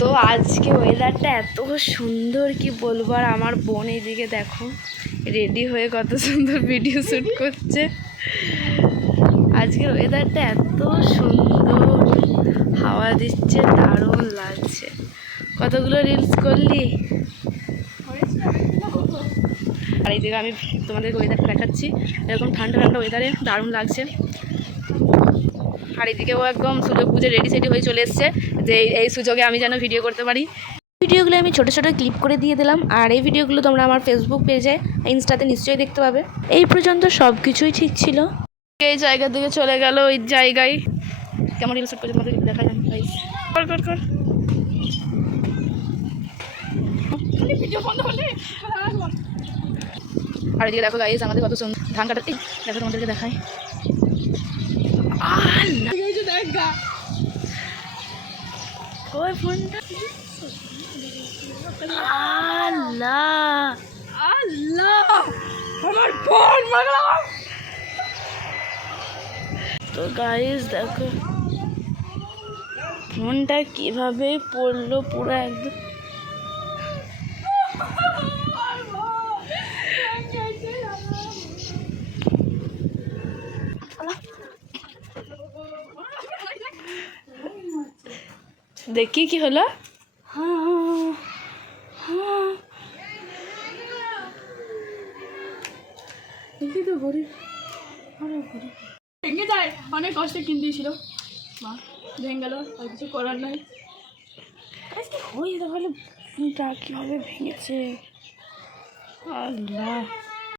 তো আজকে ওয়েদারটা এত সুন্দর কি বলবো। আর আমার বোন এইদিকে দেখো রেডি হয়ে কত সুন্দর ভিডিও শ্যুট করছে। আজকের ওয়েদারটা এত সুন্দর, হাওয়া দিচ্ছে, দারুণ লাগছে। কতগুলো রিলস করলি। আর এইদিকে আমি তোমাদেরকে ওয়েদারটা দেখাচ্ছি, এরকম ঠান্ডা ঠান্ডা ওয়েদারে দারুণ লাগছে। আর এদিকে ও একদম সুযোগ বুঝে রেডি সেডি হয়ে চলে এসছে যে এই সুযোগে আমি যেন ভিডিও করতে পারি। ভিডিওগুলো আমি ছোটো ছোটো ক্লিপ করে দিয়ে দিলাম। আর এই ভিডিওগুলো তোমরা আমার ফেসবুক পেজে, ইনস্টাতে নিশ্চয়ই দেখতে পাবে। এই পর্যন্ত সব কিছুই ঠিক ছিল। এই জায়গা থেকে চলে গেল ওই জায়গায়। কেমন রিলস করে তোমাদের দেখা যান। কর কর কর আর এদিকে দেখো গাইস আমাদের কত সুন্দর ধান কাটাতে। দেখো তোমাদেরকে দেখাই। ওই ফোনটা আল্লাহ আল্লাহ আমার ফোন মাগলাম। তো গাইস দেখো ফোনটা কিভাবে পড়লো পুরো একদম। দেখি কি হলো। ভেঙে যায়, অনেক কষ্টে কিনতেছিল মা, ভেঙে গেল, আর কিছু করার নাই। আজকে হয়ে তাহলে ফোনটা কীভাবে ভেঙেছে আল্লাহ।